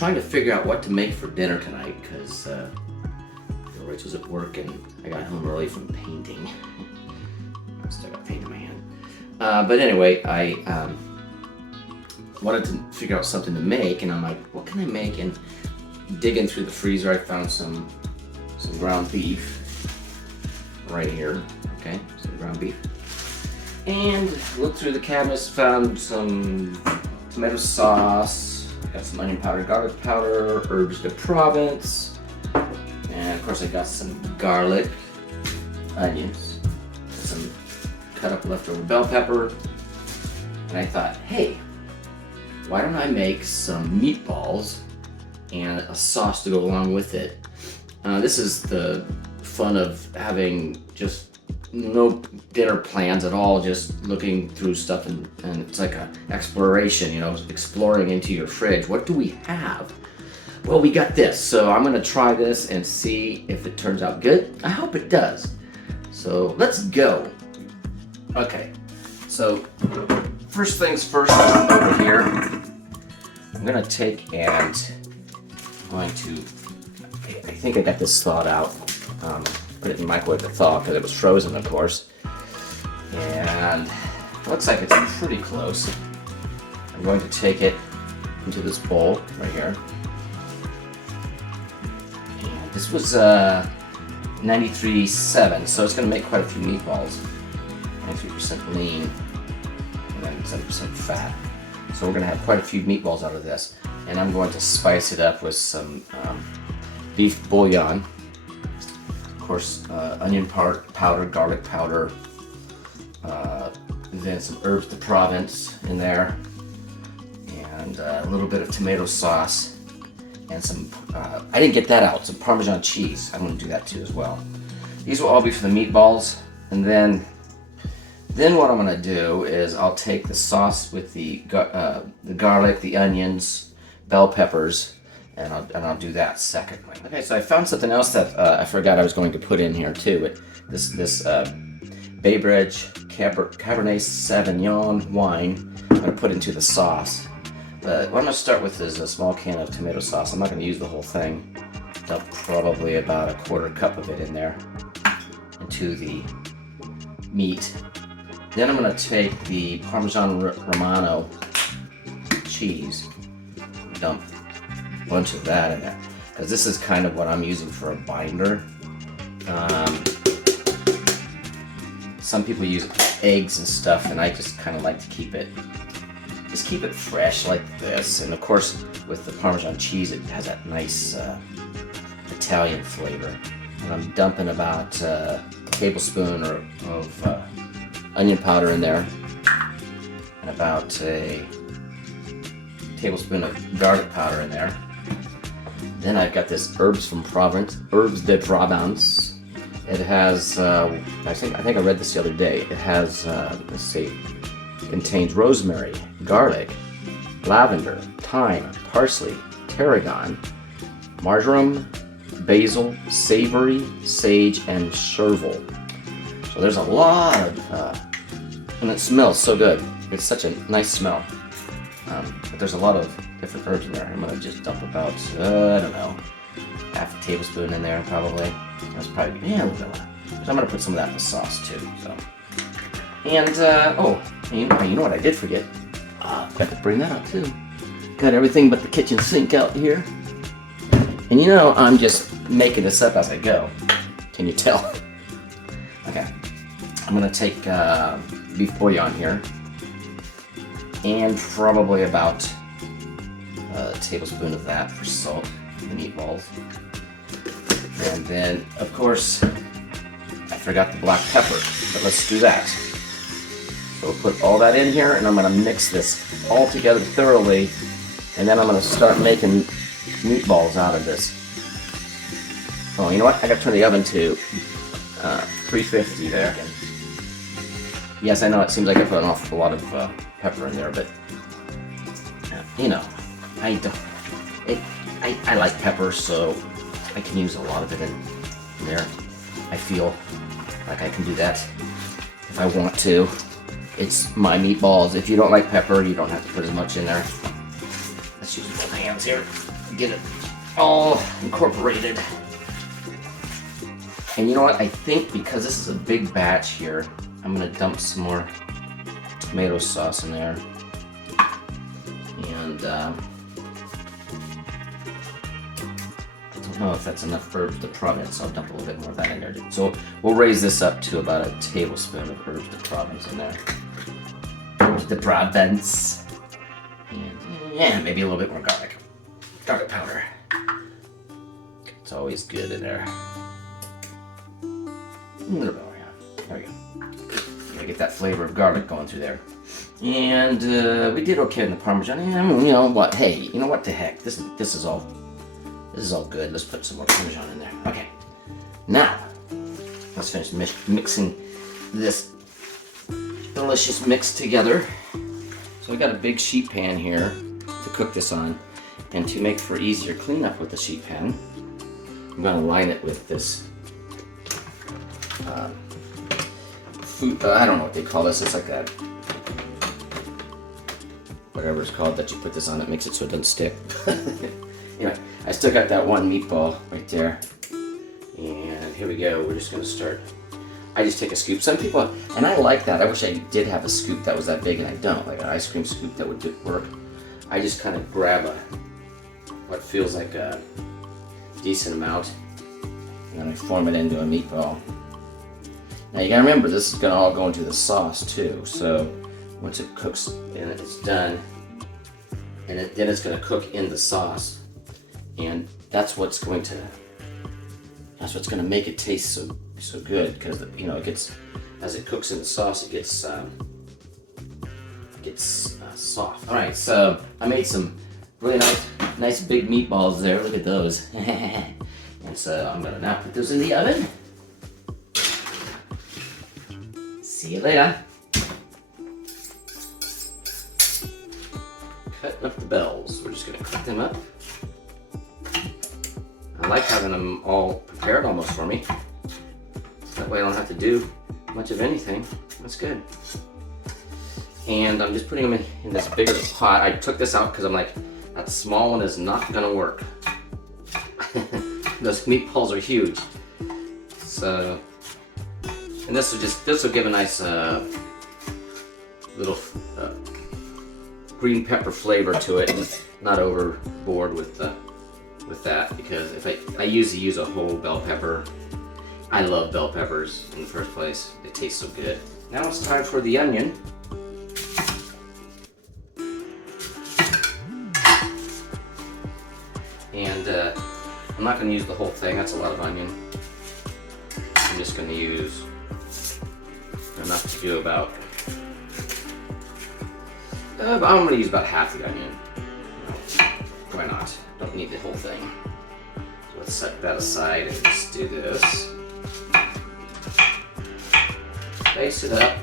trying to figure out what to make for dinner tonight because Rachel's at work and I got home early from painting. I still got paint in my hand. But anyway, I wanted to figure out something to make, and I'm like, what can I make? And digging through the freezer, I found some ground beef right here. Okay, some ground beef. And looked through the cabinets, found some tomato sauce, got some onion powder, garlic powder, herbs de Provence, and of course I got some garlic, onions, some cut up leftover bell pepper, and I thought, hey, why don't I make some meatballs and a sauce to go along with it. This is the fun of having just no dinner plans at all, just looking through stuff, and it's like an exploration, you know, exploring into your fridge. What do we have? Well, we got this, so I'm gonna try this and see if it turns out good. I hope it does. So let's go. Okay, so first things first, over here, I'm gonna take and I think I got this thawed out. Put it in the microwave to thaw because it was frozen, of course. And it looks like it's pretty close. I'm going to take it into this bowl right here. And this was 93.7, so it's going to make quite a few meatballs. 93% lean and then 7% fat. So we're going to have quite a few meatballs out of this. And I'm going to spice it up with some beef bouillon. Of course, onion powder, garlic powder, then some herbs de Provence in there, and a little bit of tomato sauce, and some, I didn't get that out, some Parmesan cheese. I'm going to do that too as well. These will all be for the meatballs, and then what I'm going to do is I'll take the sauce with the garlic, the onions, bell peppers, and I'll do that secondly. Okay, so I found something else that I forgot I was going to put in here too. This Bay Bridge Cabernet Sauvignon wine I'm going to put into the sauce. What I'm going to start with is a small can of tomato sauce. I'm not going to use the whole thing. Dump probably about a 1/4 cup of it in there into the meat. Then I'm going to take the Parmesan Romano cheese, dump bunch of that in there, because this is kind of what I'm using for a binder. Some people use eggs and stuff, and I just kind of like to keep it fresh like this. And of course, with the Parmesan cheese, it has that nice Italian flavor. And I'm dumping about a tablespoon of onion powder in there, and about a tablespoon of garlic powder in there. Then I've got this herbs de Provence. It has, I think I read this the other day. It has, let's see, contains rosemary, garlic, lavender, thyme, parsley, tarragon, marjoram, basil, savory, sage, and chervil. So there's a lot of, and it smells so good. It's such a nice smell. But there's a lot of different herbs in there. I'm going to just dump about, I don't know, half a tablespoon in there probably. That's probably, yeah, a little bit. So I'm going to put some of that in the sauce too. So, and, you know what I did forget? I could bring that up too. Got everything but the kitchen sink out here. And you know, I'm just making this up as I go. Can you tell? Okay. I'm going to take beef bouillon here. And probably about a tablespoon of that for salt for the meatballs. And then, of course, I forgot the black pepper, but let's do that. So we'll put all that in here, and I'm going to mix this all together thoroughly, and then I'm going to start making meatballs out of this. Oh, you know what? I got to turn the oven to 350 there. Yes, I know it seems like I put an awful lot of pepper in there, but you know, I like pepper, so I can use a lot of it in there. I feel like I can do that if I want to. It's my meatballs. If you don't like pepper, you don't have to put as much in there. Let's use both hands here. get it all incorporated. And you know what? I think because this is a big batch here, I'm gonna dump some more tomato sauce in there. And I don't know if that's enough herbs de Provence, so I'll dump a little bit more of that in there. So we'll raise this up to about a tablespoon of herbs de Provence in there. Herbs de Provence. And yeah, maybe a little bit more garlic. Garlic powder. It's always good in there. A little bit more, yeah. There we go. Gotta get that flavor of garlic going through there. And we did okay in the Parmesan. And you know what? Hey, you know what? The heck? This is all good. Let's put some more Parmesan in there. Okay. Now let's finish mixing this delicious mix together. So I got a big sheet pan here to cook this on, and to make for easier cleanup with the sheet pan, I'm going to line it with this. Food, I don't know what they call this. It's like that, whatever it's called that you put this on that makes it so it doesn't stick. Anyway, I still got that one meatball right there. And here we go. We're just going to start. I just take a scoop. Some people, and I like that. I wish I did have a scoop that was that big, and I don't. Like an ice cream scoop that would work. I just kind of grab what feels like a decent amount, and then I form it into a meatball. Now you gotta remember, this is gonna all go into the sauce too. So once it cooks and it's done, and then it's gonna cook in the sauce, and that's what's gonna make it taste so good, because you know it gets, as it cooks in the sauce, it gets soft. All right, so I made some really nice big meatballs there. Look at those. And so I'm gonna now put those in the oven. See you later. Cutting up the bells. We're just gonna cut them up. I like having them all prepared almost for me. That way I don't have to do much of anything. That's good. And I'm just putting them in this bigger pot. I took this out because I'm like, that small one is not gonna work. Those meatballs are huge. So, and this will give a nice little green pepper flavor to it, and not overboard with that, because if I usually use a whole bell pepper. I love bell peppers in the first place. They taste so good. Now it's time for the onion. And I'm not going to use the whole thing. That's a lot of onion. I'm just going to use enough to do about. I'm going to use about half the onion. Why not? Don't need the whole thing. So let's set that aside and just do this. Space it up.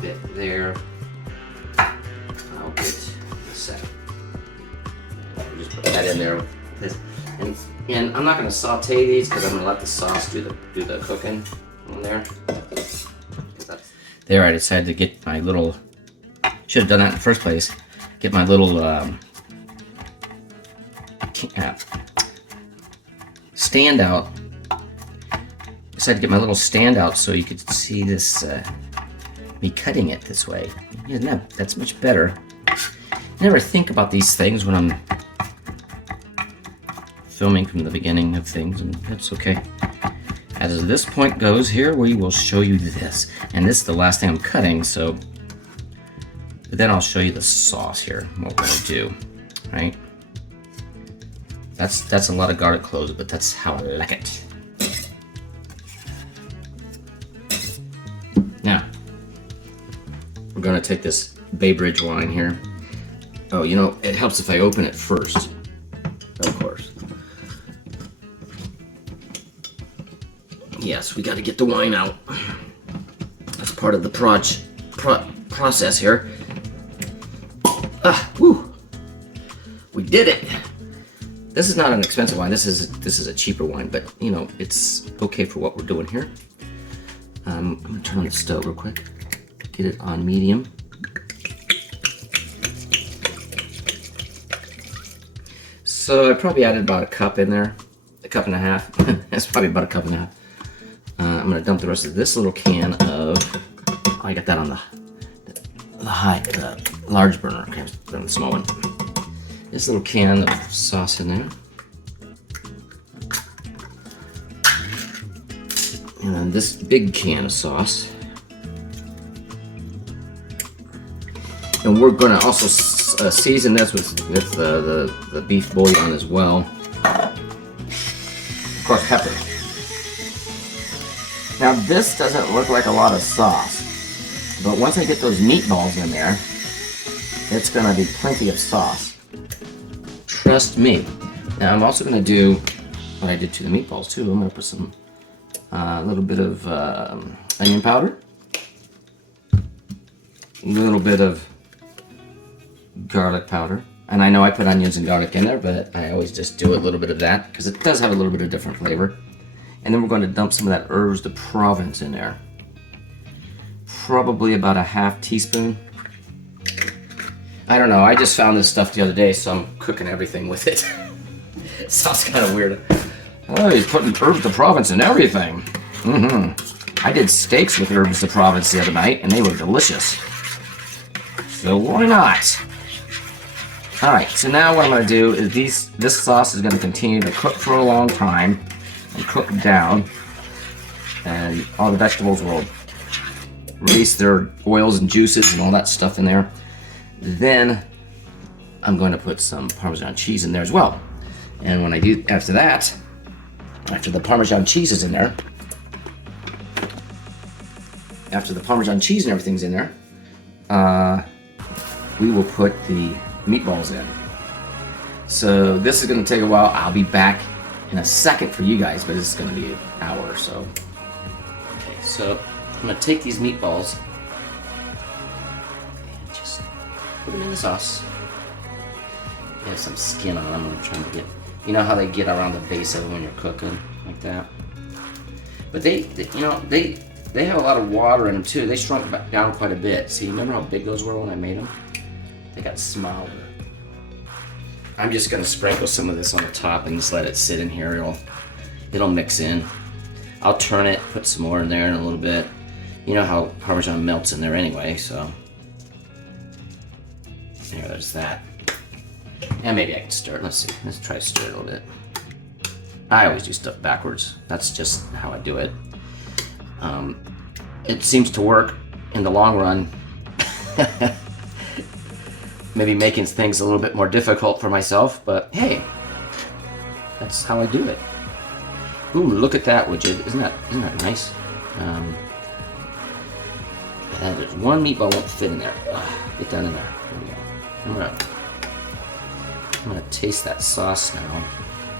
Bit there. I'll get a sec. I'll just put that in there. And I'm not going to saute these because I'm going to let the sauce do the cooking in there. There, I decided to get my little. Should have done that in the first place. Get my little standout. Decided to get my little standout so you could see this. Me cutting it this way. Yeah, no, that's much better. I never think about these things when I'm filming from the beginning of things, and that's okay. As this point goes here, we will show you this. And this is the last thing I'm cutting, so but then I'll show you the sauce here, what we're gonna do, right? That's a lot of garlic cloves, but that's how I like it. Now, we're gonna take this Bay Bridge wine here. Oh, you know, it helps if I open it first, of course. Yes, we gotta get the wine out. That's part of the process here. Woo! We did it! This is not an expensive wine. This is a cheaper wine, but you know, it's okay for what we're doing here. I'm gonna turn on the stove real quick. Get it on medium. So I probably added about a cup in there, a cup and a half. That's probably about a cup and a half. I'm gonna dump the rest of this little can of. Oh, I got that on the large burner. Okay, put the small one. This little can of sauce in there. And then this big can of sauce. And we're going to also season this with the beef bouillon as well. Of course, pepper. Now this doesn't look like a lot of sauce, but once I get those meatballs in there, it's going to be plenty of sauce. Trust me. Now I'm also going to do what I did to the meatballs too. I'm going to put some a little bit of onion powder, a little bit of garlic powder, and I know I put onions and garlic in there, but I always just do a little bit of that because it does have a little bit of different flavor. And then we're going to dump some of that herbes de Provence in there, probably about a half teaspoon. I don't know, I just found this stuff the other day, so I'm cooking everything with it. Sounds kind of weird. Oh, he's putting herbes de Provence in everything. I did steaks with herbes de Provence the other night, and they were delicious. So why not? All right, so now what I'm going to do is this sauce is going to continue to cook for a long time and cook down, and all the vegetables will release their oils and juices and all that stuff in there. Then I'm going to put some Parmesan cheese in there as well. And when I do, after that, after the Parmesan cheese is in there, after the Parmesan cheese and everything's in there, we will put the meatballs in. So this is going to take a while. I'll be back in a second for you guys, but this is going to be an hour or so. Okay, so I'm going to take these meatballs and just put them in the sauce. They have some skin on them. I'm trying to get, you know how they get around the base of it when you're cooking like that. But they you know, they have a lot of water in them too. They shrunk back down quite a bit. See, remember how big those were when I made them? They got smaller. I'm just gonna sprinkle some of this on the top and just let it sit in here. It'll mix in. I'll turn it, put some more in there in a little bit. You know how Parmesan melts in there anyway, so. There's that. And maybe I can stir it. Let's see. Let's try to stir it a little bit. I always do stuff backwards. That's just how I do it. It seems to work in the long run. Maybe making things a little bit more difficult for myself, but hey, that's how I do it. Ooh, look at that, would you? Isn't that nice? There's one meatball won't fit in there. Get that in there. There we go. I'm gonna taste that sauce now.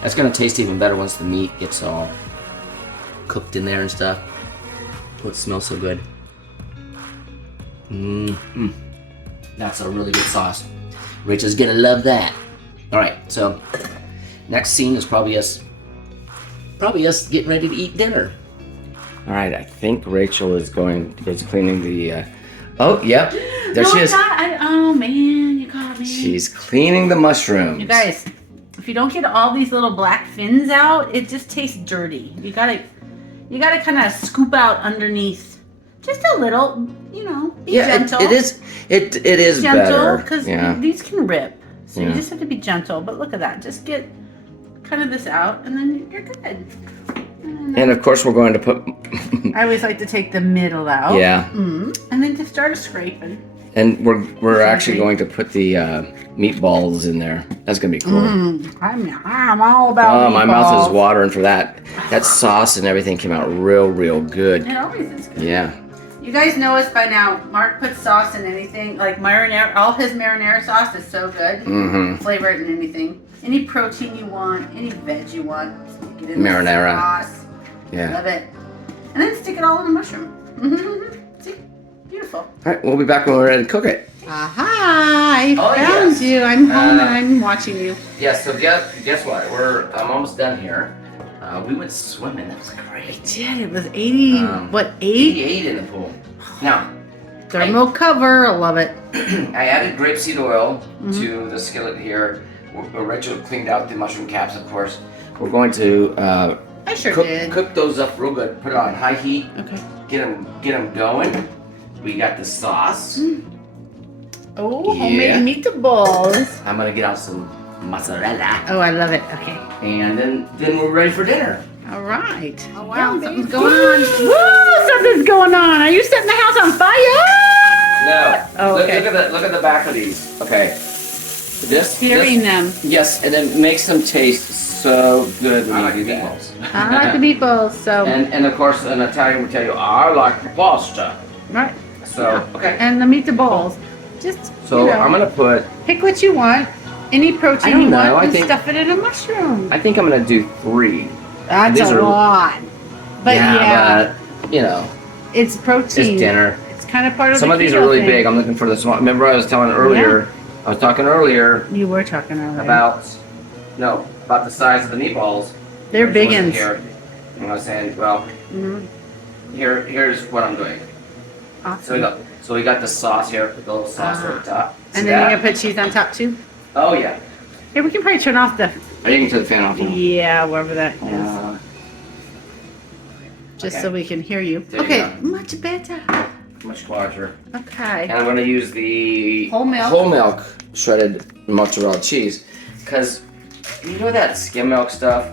That's gonna taste even better once the meat gets all cooked in there and stuff. Oh, it smells so good. That's a really good sauce. Rachel's gonna love that. All right, so next scene is probably us getting ready to eat dinner. All right, I think Rachel is cleaning the. Oh, yep, there she is. Oh man, you caught me. She's cleaning the mushrooms. You guys, if you don't get all these little black fins out, it just tastes dirty. You gotta kind of scoop out underneath. Just a little, you know, be gentle. It is gentle, better. Because these can rip. So you just have to be gentle. But look at that. Just get kind of this out, and then you're good. And of course, we're going to put... I always like to take the middle out. Yeah. And then just start scraping. And we're actually going to put the meatballs in there. That's going to be cool. I'm all about meatballs. My mouth is watering for that. That sauce and everything came out real good. It always is good. Yeah. You guys know us by now. Mark puts sauce in anything. Like marinara, all his marinara sauce is so good. Flavor it in anything. Any protein you want, any veg you want. Stick it in marinara. The sauce. Yeah. Love it. And then stick it all in a mushroom. See? Beautiful. All right, we'll be back when we're ready to cook it. Aha! I found you. I'm home and I'm watching you. Yeah, so guess what? I'm almost done here. We went swimming. That was great. Did it was 80? What 8? 88 in the pool. Now, Thermal cover. I love it. I added grapeseed oil to the skillet here. Rachel cleaned out the mushroom caps, of course. We're going to I sure did. cook those up real good. Put it on high heat. Okay. Get them going. We got the sauce. Oh, homemade meatballs. I'm gonna get out some mozzarella. Oh, I love it. Okay. And then we're ready for dinner. All right. Oh wow, wow, something's going on. Woo, something's going on. Are you setting the house on fire? No. Oh, okay. Look at the back of these. Okay. Hearing them. Yes, and it makes them taste so good when you do meatballs. I like the meatballs. So. And of course, an Italian would tell you, I like the pasta. Right. So okay. And the meatballs. Just. So you know, I'm gonna put. Pick what you want. Any protein you want, and stuff it in a mushroom. I think I'm gonna do 3. That's a lot. But yeah, but, you know, it's protein. it's dinner. It's kind of part of Some the of these keto are really thing. big. I'm looking for the small. Remember, I was telling earlier. Yeah. I was talking earlier. You were talking earlier about the size of the meatballs. They're big ones. Here, and I was saying, well, here's what I'm doing. Awesome. So we got the sauce here. Put the little sauce over the top. See and then that? you're gonna put cheese on top too. Oh yeah. Here, we can probably turn off the. I didn't turn the fan off. Yeah, wherever that is. Just so we can hear you. Okay, much better. Much larger. Okay. And I'm going to use the whole milk shredded mozzarella cheese, because you know that skim milk stuff.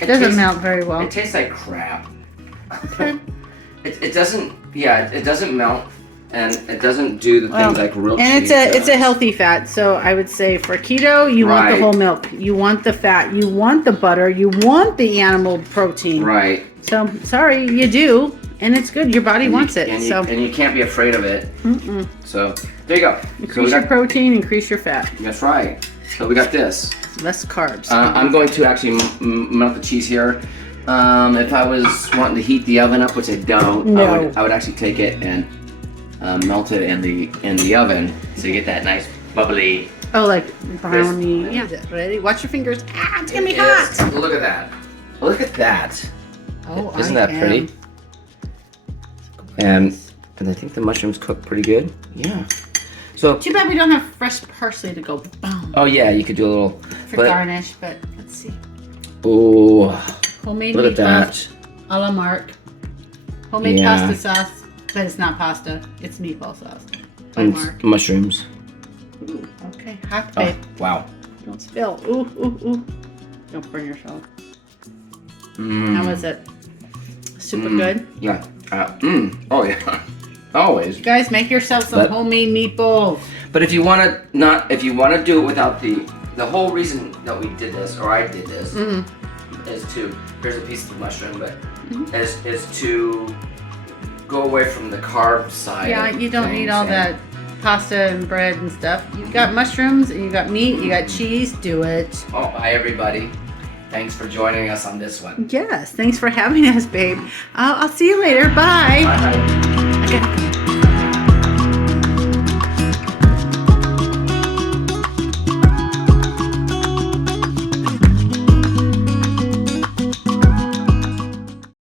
It doesn't melt very well. It tastes like crap. Okay. It doesn't. Yeah, it doesn't melt. And it doesn't do the things like real cheese. And it's a healthy fat, so I would say for keto, you want the whole milk, you want the fat, you want the butter, you want the animal protein. Right. So sorry, you do, and it's good. Your body wants it. And So you can't be afraid of it. So there you go. Increase your protein, increase your fat. That's right. So we got this. Less carbs. I'm going to actually melt the cheese here. If I was wanting to heat the oven up, which I don't, I would actually take it and melt it in the oven, so you get that nice bubbly. Oh, like brownie. Yeah. Ready? Watch your fingers. Ah, it's gonna be hot. Look at that. Look at that. Oh, Isn't that pretty? And I think the mushrooms cook pretty good. Yeah. So. Too bad we don't have fresh parsley to go boom. Oh yeah, you could do a little. For garnish, but let's see. Oh. Homemade look at that. A la Mark. Homemade pasta sauce. But it's not pasta, it's meatball sauce. And mushrooms. Ooh, okay, hot babe. Oh, wow. Don't spill. Ooh, ooh, ooh. Don't burn yourself. How was it? Super good? Yeah. Oh yeah. Always. You guys, make yourself some homemade meatballs. But if you want to do it without the whole reason that we did this, or I did this, is to, here's a piece of mushroom, but is to go away from the carb side. Yeah, you don't need all that pasta and bread and stuff. You've got mushrooms and you got meat, you got cheese. Do it. Oh, bye everybody. Thanks for joining us on this one. Yes, thanks for having us, babe. I'll see you later. Bye. Bye. Okay.